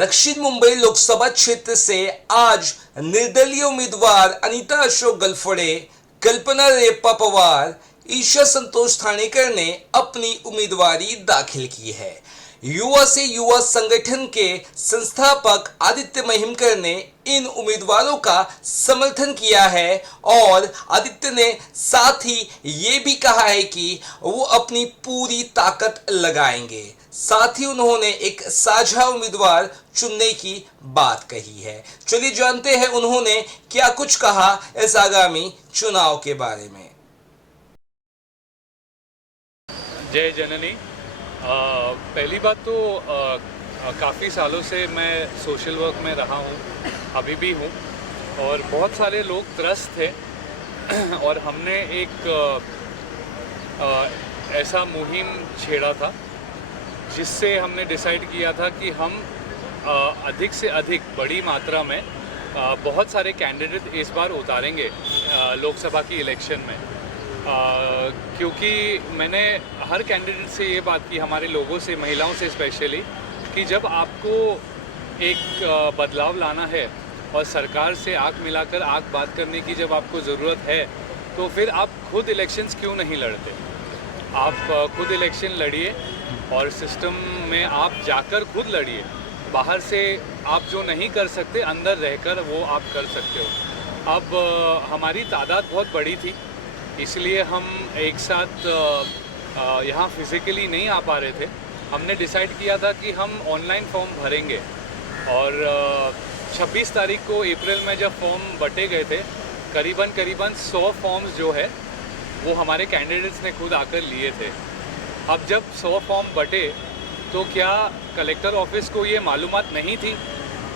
दक्षिण मुंबई लोकसभा क्षेत्र से आज निर्दलीय उम्मीदवार अनीता अशोक गलफड़े, कल्पना रेप्पा पवार, ईशा संतोष थानेकर ने अपनी उम्मीदवारी दाखिल की है। युवा से युवा संगठन के संस्थापक आदित्य महिमकर ने इन उम्मीदवारों का समर्थन किया है और आदित्य ने साथ ही ये भी कहा है कि वो अपनी पूरी ताकत लगाएंगे। साथ ही उन्होंने एक साझा उम्मीदवार चुनने की बात कही है। चलिए जानते हैं उन्होंने क्या कुछ कहा इस आगामी चुनाव के बारे में। जय जननी। पहली बात तो काफ़ी सालों से मैं सोशल वर्क में रहा हूँ, अभी भी हूँ, और बहुत सारे लोग त्रस्त थे और हमने एक ऐसा मुहिम छेड़ा था जिससे हमने डिसाइड किया था कि हम अधिक से अधिक बड़ी मात्रा में बहुत सारे कैंडिडेट इस बार उतारेंगे लोकसभा की इलेक्शन में। क्योंकि मैंने हर कैंडिडेट से ये बात की, हमारे लोगों से, महिलाओं से स्पेशली, कि जब आपको एक बदलाव लाना है और सरकार से आंख मिलाकर बात करने की जब आपको ज़रूरत है, तो फिर आप खुद इलेक्शंस क्यों नहीं लड़ते। आप खुद इलेक्शन लड़िए और सिस्टम में आप जाकर खुद लड़िए। बाहर से आप जो नहीं कर सकते, अंदर रहकर वो आप कर सकते हो। अब हमारी तादाद बहुत बड़ी थी, इसलिए हम एक साथ यहाँ फिज़िकली नहीं आ पा रहे थे। हमने डिसाइड किया था कि हम ऑनलाइन फॉर्म भरेंगे और 26 तारीख को अप्रैल में जब फॉर्म बटे गए थे, करीबन 100 फॉर्म्स जो है वो हमारे कैंडिडेट्स ने खुद आकर लिए थे। अब जब 100 फॉर्म बटे तो क्या कलेक्टर ऑफिस को ये मालूमात नहीं थी?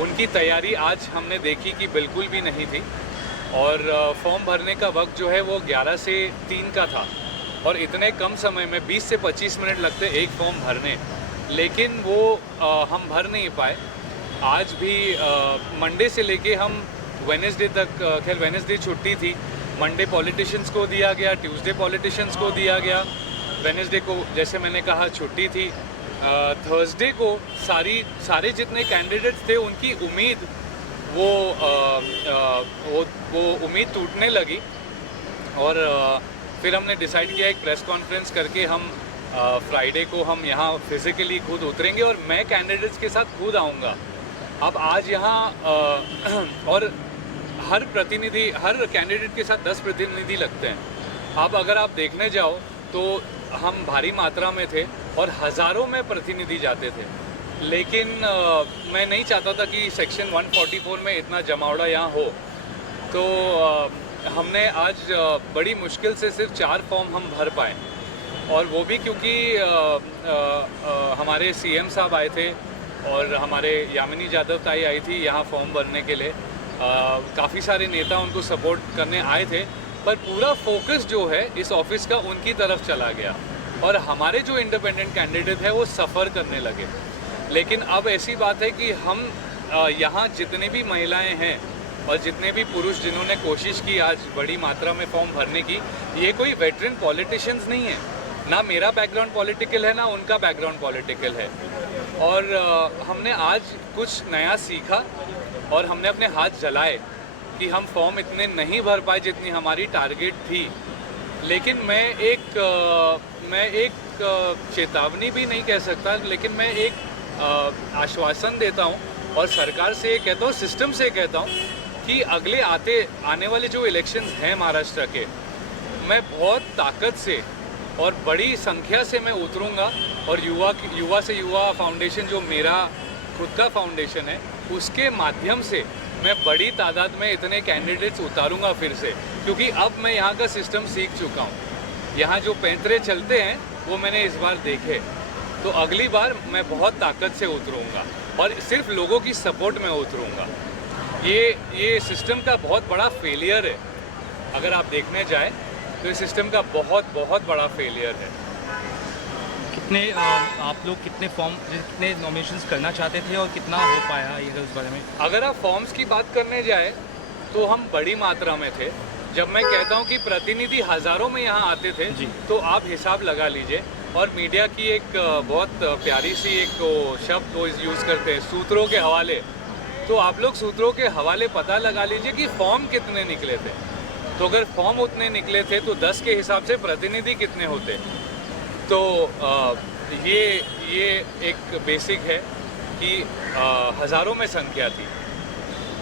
उनकी तैयारी आज हमने देखी कि बिल्कुल भी नहीं थी, और फॉर्म भरने का वक्त जो है वो 11 से 3 का था, और इतने कम समय में 20 से 25 मिनट लगते एक फॉर्म भरने, लेकिन वो हम भर नहीं पाए। आज भी मंडे से लेके हम वेडनेसडे तक, खैर वेडनेसडे छुट्टी थी, मंडे पॉलिटिशियंस को दिया गया, ट्यूसडे पॉलिटिशियंस को दिया गया, वेडनेसडे को जैसे मैंने कहा छुट्टी थी, थर्सडे को सारे जितने कैंडिडेट्स थे उनकी उम्मीद वो उम्मीद टूटने लगी, और फिर हमने डिसाइड किया एक प्रेस कॉन्फ्रेंस करके हम फ्राइडे को हम यहाँ फिज़िकली खुद उतरेंगे और मैं कैंडिडेट्स के साथ खुद आऊँगा। अब आज यहाँ और हर कैंडिडेट के साथ 10 प्रतिनिधि लगते हैं। अब अगर आप देखने जाओ तो हम भारी मात्रा में थे और हज़ारों में प्रतिनिधि जाते थे, लेकिन मैं नहीं चाहता था कि सेक्शन 144 में इतना जमावड़ा यहाँ हो, तो हमने आज बड़ी मुश्किल से सिर्फ 4 फॉर्म हम भर पाए, और वो भी क्योंकि हमारे सीएम साहब आए थे और हमारे यामिनी यादव ताई आई थी यहाँ फॉर्म भरने के लिए। काफ़ी सारे नेता उनको सपोर्ट करने आए थे, पर पूरा फोकस जो है इस ऑफिस का उनकी तरफ चला गया, और हमारे जो इंडिपेंडेंट कैंडिडेट है वो सफ़र करने लगे। लेकिन अब ऐसी बात है कि हम यहाँ जितने भी महिलाएं हैं और जितने भी पुरुष जिन्होंने कोशिश की आज बड़ी मात्रा में फॉर्म भरने की, ये कोई वेटरन पॉलिटिशियंस नहीं है, ना मेरा बैकग्राउंड पॉलिटिकल है ना उनका बैकग्राउंड पॉलिटिकल है, और हमने आज कुछ नया सीखा और हमने अपने हाथ जलाए कि हम फॉर्म इतने नहीं भर पाए जितनी हमारी टारगेट थी। लेकिन मैं एक चेतावनी भी नहीं कह सकता, लेकिन मैं एक आश्वासन देता हूँ और सरकार से कहता हूँ, सिस्टम से कहता हूँ कि अगले आने वाले जो इलेक्शंस हैं महाराष्ट्र के, मैं बहुत ताकत से और बड़ी संख्या से मैं उतरूँगा, और युवा से युवा फाउंडेशन जो मेरा खुद का फाउंडेशन है उसके माध्यम से मैं बड़ी तादाद में इतने कैंडिडेट्स उतारूँगा फिर से, क्योंकि अब मैं यहाँ का सिस्टम सीख चुका हूँ। यहाँ जो पैंतरे चलते हैं वो मैंने इस बार देखे, तो अगली बार मैं बहुत ताकत से उतरूँगा और सिर्फ लोगों की सपोर्ट में उतरूँगा। ये सिस्टम का बहुत बड़ा फेलियर है, अगर आप देखने जाए तो इस सिस्टम का बहुत बड़ा फेलियर है। आप लोग कितने नॉमिनेशंस करना चाहते थे और कितना हो पाया, ये उस बारे में? अगर आप फॉर्म्स की बात करने जाए तो हम बड़ी मात्रा में थे। जब मैं कहता हूँ कि प्रतिनिधि हज़ारों में यहाँ आते थे, तो आप हिसाब लगा लीजिए, और मीडिया की एक बहुत प्यारी सी एक शब्द वो यूज़ करते हैं, सूत्रों के हवाले। तो आप लोग सूत्रों के हवाले पता लगा लीजिए कि फॉर्म कितने निकले थे। तो अगर फॉर्म उतने निकले थे तो 10 के हिसाब से प्रतिनिधि कितने होते। तो ये एक बेसिक है कि हज़ारों में संख्या थी।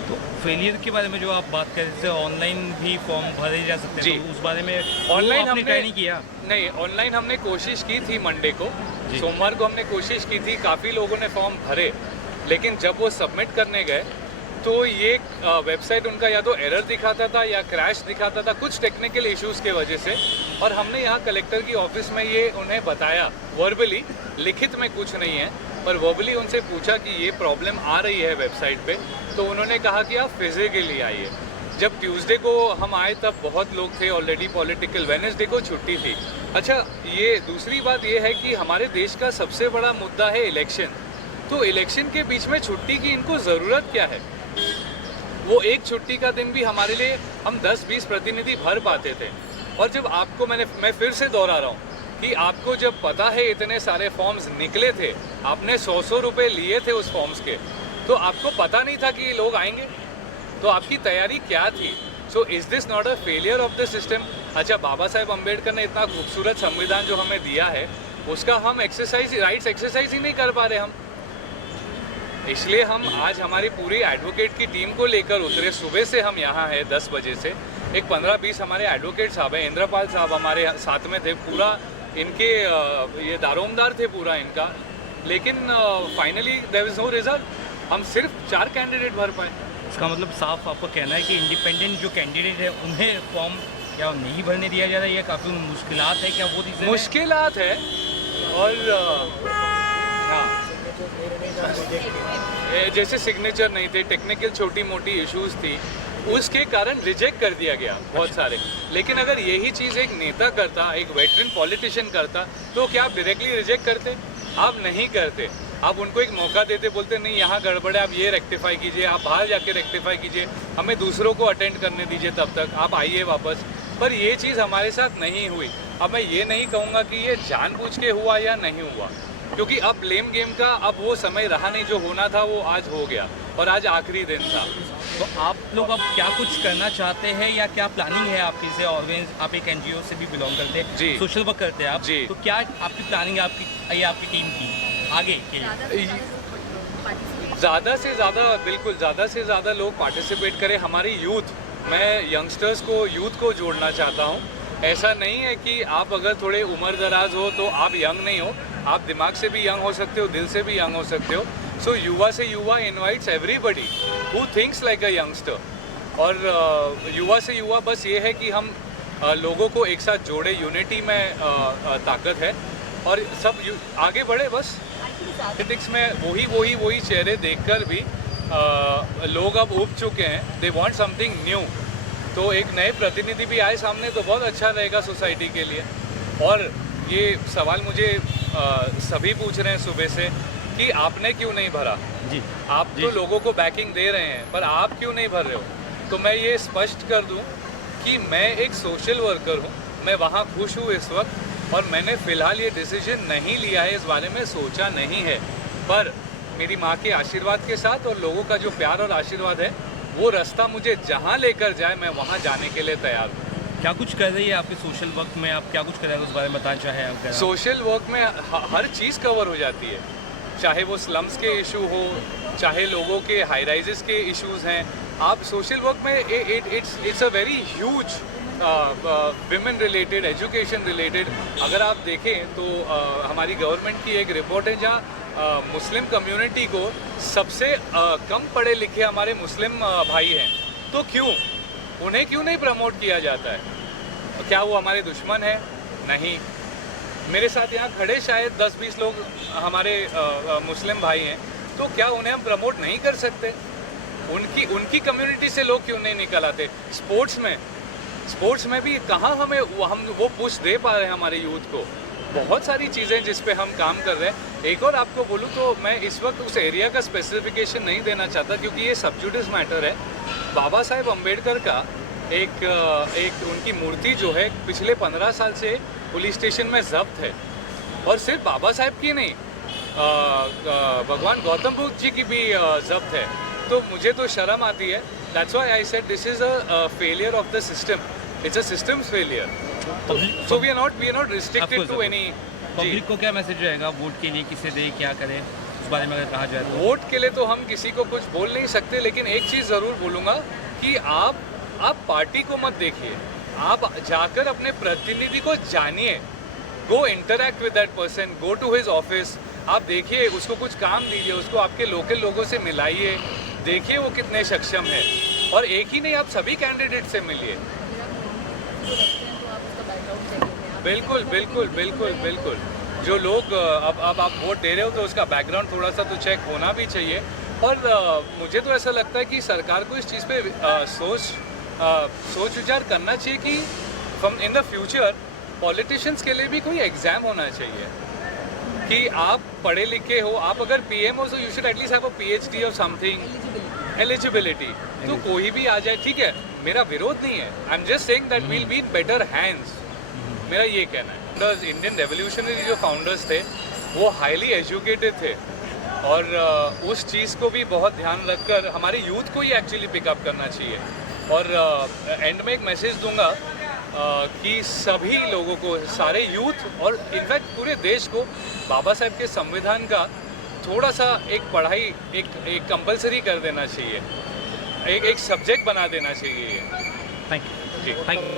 तो फेलियर के बारे में जो आप बात कर रहे थे, ऑनलाइन भी फॉर्म भरे जा सकते जी। हैं, तो उस बारे में ऑनलाइन आपने ट्राई नहीं किया? नहीं, ऑनलाइन हमने कोशिश की थी मंडे को, जी। सोमवार को हमने कोशिश की थी, काफ़ी लोगों ने फॉर्म भरे, लेकिन जब वो सबमिट करने गए तो ये वेबसाइट उनका या तो एरर दिखाता था या क्रैश दिखाता था, कुछ टेक्निकल इश्यूज़ के वजह से। और हमने यहाँ कलेक्टर की ऑफिस में ये उन्हें बताया वर्बली, लिखित में कुछ नहीं है, पर वर्बली उनसे पूछा कि ये प्रॉब्लम आ रही है वेबसाइट पे, तो उन्होंने कहा कि आप फिजिकली आइए। जब ट्यूसडे को हम आए तब बहुत लोग थे ऑलरेडी पॉलिटिकल, वेडनेसडे को छुट्टी थी। अच्छा, ये दूसरी बात ये है कि हमारे देश का सबसे बड़ा मुद्दा है इलेक्शन। तो इलेक्शन के बीच में छुट्टी की इनको ज़रूरत क्या है? वो एक छुट्टी का दिन भी हमारे लिए हम 10-20 प्रतिनिधि भर पाते थे। और जब आपको मैं फिर से दोहरा रहा हूँ कि आपको जब पता है इतने सारे फॉर्म्स निकले थे, आपने 100 रुपये लिए थे उस फॉर्म्स के, तो आपको पता नहीं था कि ये लोग आएंगे, तो आपकी तैयारी क्या थी? So is this not a failure of the system? अच्छा, बाबा साहेब अम्बेडकर ने इतना खूबसूरत संविधान जो हमें दिया है, उसका हम राइट्स एक्सरसाइज ही नहीं कर पा रहे हम। इसलिए हम आज हमारी पूरी एडवोकेट की टीम को लेकर उतरे। सुबह से हम यहाँ हैं 10 बजे से। एक 15-20 हमारे एडवोकेट साहब हैं, इंद्रपाल साहब हमारे साथ में थे, पूरा इनके ये दारोमदार थे पूरा इनका। लेकिन finally there is no result. हम सिर्फ 4 कैंडिडेट भर पाए। इसका मतलब साफ आपका कहना है कि इंडिपेंडेंट जो कैंडिडेट है उन्हें फॉर्म क्या नहीं भरने दिया जा रहा है, या काफ़ी मुश्किलात है, क्या वो चीज़ें मुश्किलात है? और हाँ, जैसे सिग्नेचर नहीं थे, टेक्निकल छोटी मोटी इश्यूज थी, उसके कारण रिजेक्ट कर दिया गया बहुत सारे। लेकिन अगर यही चीज़ एक नेता करता, एक वेटरन पॉलिटिशियन करता, तो क्या आप डायरेक्टली रिजेक्ट करते? आप नहीं करते। आप उनको एक मौका देते, बोलते नहीं यहाँ गड़बड़ है, आप ये रेक्टिफाई कीजिए, आप बाहर जाके रेक्टिफाई कीजिए, हमें दूसरों को अटेंड करने दीजिए, तब तक आप आइए वापस। पर ये चीज़ हमारे साथ नहीं हुई। अब मैं ये नहीं कहूँगा कि ये जानबूझ के हुआ या नहीं हुआ, क्योंकि अब ब्लेम गेम का अब वो समय रहा नहीं, जो होना था वो आज हो गया, और आज आखिरी दिन था। तो आप लोग अब क्या कुछ करना चाहते हैं, या क्या प्लानिंग है आपकी? से आप एक एनजीओ से भी बिलोंग करते हैं, जी। सोशल वर्क करते हैं आप, जी। तो क्या आपकी प्लानिंग है आपकी टीम की आगे के लिए? ज़्यादा से ज़्यादा, बिल्कुल ज़्यादा से ज़्यादा लोग पार्टिसिपेट करें। हमारी यूथ, मैं यंगस्टर्स को, यूथ को जोड़ना चाहता हूँ। ऐसा नहीं है कि आप अगर थोड़े उम्र दराज हो तो आप यंग नहीं हो, आप दिमाग से भी यंग हो सकते हो, दिल से भी यंग हो सकते हो। सो युवा से युवा invites everybody who thinks like a youngster. और युवा से युवा बस ये है कि हम लोगों को एक साथ जोड़े, यूनिटी में ताकत है, और सब आगे बढ़े बस। पॉलिटिक्स में वही चेहरे देखकर भी लोग अब उब चुके हैं। They want something new. तो एक नए प्रतिनिधि भी आए सामने तो बहुत अच्छा रहेगा सोसाइटी के लिए। और ये सवाल मुझे सभी पूछ रहे हैं सुबह से कि आपने क्यों नहीं भरा? जी, आप तो लोगों को बैकिंग दे रहे हैं, पर आप क्यों नहीं भर रहे हो? तो मैं ये स्पष्ट कर दूं कि मैं एक सोशल वर्कर हूं, मैं वहां खुश हूं इस वक्त, और मैंने फ़िलहाल ये डिसीजन नहीं लिया है, इस बारे में सोचा नहीं है। पर मेरी माँ के आशीर्वाद के साथ और लोगों का जो प्यार और आशीर्वाद है, वो रास्ता मुझे जहाँ लेकर जाए मैं वहाँ जाने के लिए तैयार हूँ। क्या कुछ कर रही है आपके सोशल वर्क में? आप क्या कुछ कर रहे हैं, उस बारे में बताना चाहें आप? सोशल वर्क में हर चीज़ कवर हो जाती है, चाहे वो स्लम्स के इशू हो, चाहे लोगों के हाई राइजेस के इश्यूज़ हैं। आप सोशल वर्क में it's a very huge women related, education related. अगर आप देखें तो हमारी गवर्नमेंट की एक रिपोर्ट है जहाँ मुस्लिम कम्युनिटी को सबसे कम पढ़े लिखे हमारे मुस्लिम भाई हैं। तो क्यों उन्हें क्यों नहीं प्रमोट किया जाता है? क्या वो हमारे दुश्मन हैं? नहीं। मेरे साथ यहाँ खड़े शायद 10-20 लोग हमारे मुस्लिम भाई हैं, तो क्या उन्हें हम प्रमोट नहीं कर सकते? उनकी कम्युनिटी से लोग क्यों नहीं निकल आते? स्पोर्ट्स में भी कहाँ हम वो पुश दे पा रहे हैं हमारे यूथ को? बहुत सारी चीज़ें जिस पे हम काम कर रहे हैं। एक और आपको बोलूँ तो मैं इस वक्त उस एरिया का स्पेसिफिकेशन नहीं देना चाहता, क्योंकि ये सब जुडिस मैटर है। बाबा साहेब अम्बेडकर का एक उनकी मूर्ति जो है पिछले 15 साल से पुलिस स्टेशन में जब्त है। और सिर्फ बाबा साहेब की नहीं, भगवान गौतम बुद्ध जी की भी जब्त है। तो मुझे तो शर्म आती है। That's why I said this is a failure of the system, it's a systems failure. So we are not restricted to any. Public को क्या मैसेज रहेगा वोट के लिए, किसे दे, क्या करें, उस बारे में अगर कहा जाए तो? वोट के लिए तो हम किसी को कुछ बोल नहीं सकते, लेकिन एक चीज़ ज़रूर बोलूँगा कि आप पार्टी को मत देखिए, आप जाकर अपने प्रतिनिधि को जानिए। Go interact with that person, go to his office, आप देखिए, उसको कुछ काम दीजिए, उसको आपके लोकल लोगों से मिलाइए, देखिए वो कितने सक्षम है। और एक ही नहीं, आप सभी कैंडिडेट से मिलिए। बिल्कुल बिल्कुल बिल्कुल बिल्कुल। जो लोग अब आप वोट दे रहे हो तो उसका बैकग्राउंड थोड़ा सा तो चेक होना भी चाहिए। और मुझे तो ऐसा लगता है कि सरकार को इस चीज़ पे सोच विचार करना चाहिए कि from in the future politicians के लिए भी कोई एग्ज़ाम होना चाहिए कि आप पढ़े लिखे हो, आप अगर पीएम हो तो you should at least have a PhD और समथिंग, एलिजिबिलिटी। तो कोई भी आ जाए, ठीक है, मेरा विरोध नहीं है, I am just saying that we'll be in better hands. मेरा ये कहना है। इंडियन रेवोल्यूशनरी जो फाउंडर्स थे वो हाईली एजुकेटेड थे, और उस चीज़ को भी बहुत ध्यान रखकर हमारे यूथ को ही एक्चुअली पिकअप करना चाहिए। और एंड में एक मैसेज दूंगा कि सभी लोगों को, सारे यूथ और इनफैक्ट पूरे देश को बाबा साहेब के संविधान का थोड़ा सा एक पढ़ाई एक कंपलसरी कर देना चाहिए, एक सब्जेक्ट बना देना चाहिए। Thank you. जी, थैंक यू।